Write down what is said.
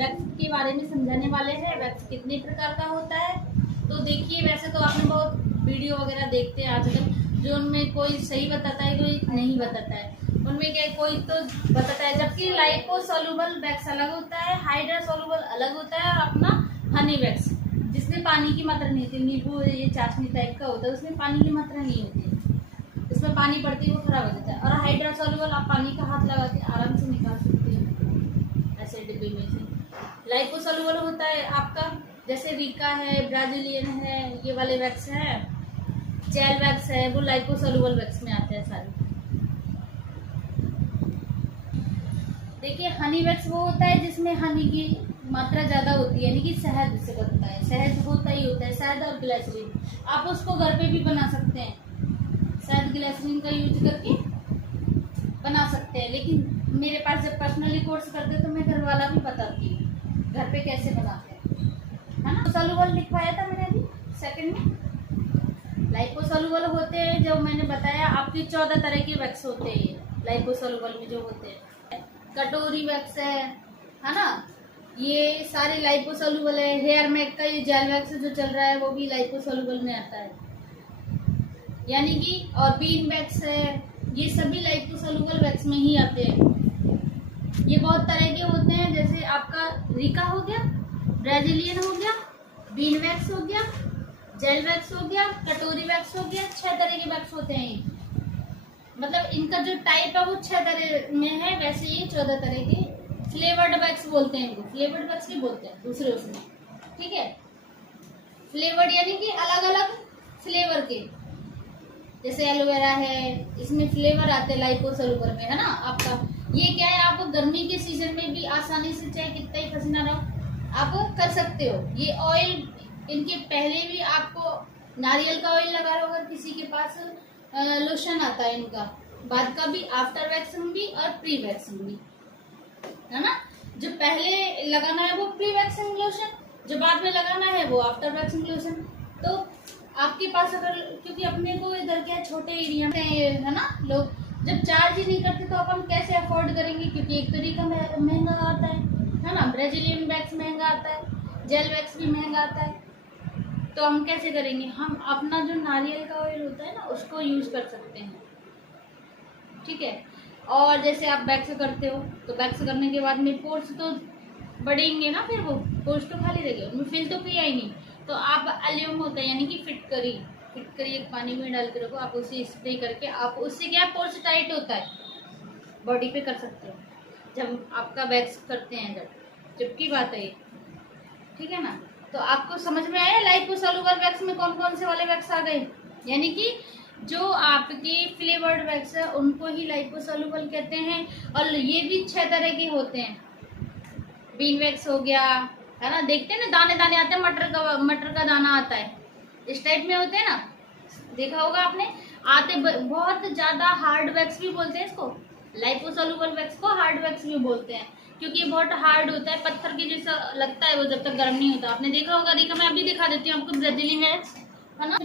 Wax के बारे में समझाने वाले हैं। वैक्स कितने प्रकार का होता है। तो देखिए, वैसे तो आपने बहुत वीडियो वगैरह देखते हैं आजकल, जो उनमें कोई सही बताता है कोई नहीं बताता है। उनमें क्या कोई तो बताता है, जबकि लाइपोसोल्यूबल वैक्स अलग होता है, हाइड्रोसोल्यूबल अलग होता है, और अपना हनी वैक्स जिसमें पानी की मात्रा नहीं होती, नींबू ये चाशनी टाइप का होता है, उसमें पानी की मात्रा नहीं होती है, इसमें पानी पड़ती है वो खराब हो जाता है। और हाइड्रोसोल्यूबल आप पानी का हाथ लगा के आराम से निकाल सकते हो ऐसे डिब्बे में से। लाइपोसोल्यूबल होता है आपका, जैसे रीका है, ब्राजीलियन है, ये वाले वैक्स है, जेल वैक्स है, वो लाइपोसोल्यूबल वैक्स में आते हैं सारे। देखिए, हनी वैक्स वो होता है जिसमें हनी की मात्रा ज्यादा होती है, यानी कि शहद से बनता है। शहद होता ही होता है, शहद और ग्लिसरीन। आप उसको घर पे भी बना सकते हैं, शहद ग्लिसरीन का यूज करके बना सकते हैं। लेकिन मेरे पास जब पर्सनली कोर्स करते हैं तो मैं घर वाला भी बताती हूँ घर पे कैसे बनाते हैं, है ना। सोल्यूबल लिखवाया था मैंने अभी सेकंड में। लाइपोसोल्यूबल होते हैं जो मैंने बताया आपकी 14 तरह के वैक्स होते हैं लाइपोसोल्यूबल में जो होते हैं। कटोरी वैक्स है ना, ये सारे लाइपोसोल्यूबल है। हेयर मैक का ये जेल वैक्स जो चल रहा है वो भी लाइपोसोल्यूबल में आता है, यानी कि। और बीन वैक्स है, ये सभी लाइपोसोल्यूबल वैक्स में ही आते हैं। ये बहुत तरह के होते हैं, जैसे आपका रीका हो गया, ब्राजीलियन हो गया, बीन वैक्स हो गया, जेल वैक्स हो गया, कटोरी वैक्स हो गया। 6 तरह के वैक्स होते हैं ये। मतलब इनका जो टाइप है वो 6 तरह में है, वैसे ये 14 तरह के फ्लेवर्ड वैक्स बोलते हैं इनको। फ्लेवर्ड वैक्स भी बोलते हैं दूसरे उसमें, ठीक है। फ्लेवर्ड यानी कि अलग अलग फ्लेवर के, जैसे एलोवेरा है, इसमें फ्लेवर आते हैं लाइपोसोल्यूबल में, है ना आपका। ये क्या है, आप गर्मी के सीजन में भी आसानी से चाहे कितना ही पसीना रहो आप कर सकते हो। ये ऑयल इनके पहले भी आपको नारियल का ऑयल लगा रहा होगा किसी के पास, लोशन आता है इनका, बाद का भी, आफ्टर वैक्सिंग भी और प्री वैक्सिंग भी, है ना। जो पहले लगाना है वो प्री वैक्सिंग लोशन, जो बाद में लगाना है वो आफ्टर वैक्सिंग लोशन। तो आपके पास अगर, क्योंकि अपने को इधर क्या छोटे एरिया में है ना, लोग जब चार्ज ही नहीं करते तो अपन कैसे अफोर्ड करेंगे, क्योंकि एक तरीका महंगा आता है ना। ब्राजीलियन वैक्स महंगा आता है, जेल वैक्स भी महंगा आता है। तो हम कैसे करेंगे, हम अपना जो नारियल का ऑयल होता है ना उसको यूज कर सकते हैं, ठीक है। और जैसे आप वैक्स करते हो तो वैक्स करने के बाद में पोर्स तो बढ़ेंगे ना, फिर वो पोर्स तो खाली रहेंगे, उनमें फिल तो किया ही नहीं। तो आप एल्यूम होता है यानी कि फिटकरी एक पानी में डाल के रखो, आप उसे स्प्रे करके, आप उससे क्या पोर्स टाइट होता है, बॉडी पे कर सकते हो जब आपका वैक्स करते हैं, जब की बात है ये, ठीक है ना। तो आपको समझ में आया लाइपोसोल्यूबल वैक्स में कौन कौन से वाले वैक्स आ गए, यानी कि जो आपके फ्लेवर्ड वैक्स है उनको ही लाइपोसोल्यूबल कहते हैं। और ये भी 6 तरह के होते हैं। बीन वैक्स हो गया, है ना, देखते हैं ना दाने दाने आते हैं, मटर का दाना आता है, इस टाइप में होते हैं ना, देखा होगा आपने, आते बहुत ज्यादा हार्ड वैक्स भी बोलते हैं इसको, लाइपोसोल्यूबल वैक्स को हार्ड वैक्स भी बोलते हैं, क्योंकि ये बहुत हार्ड होता है, पत्थर के जैसा लगता है वो जब तक गर्म नहीं होता। आपने देखा होगा, रीका मैं अभी दिखा देती हूँ आपको, ब्राजीलियन वैक्स है ना,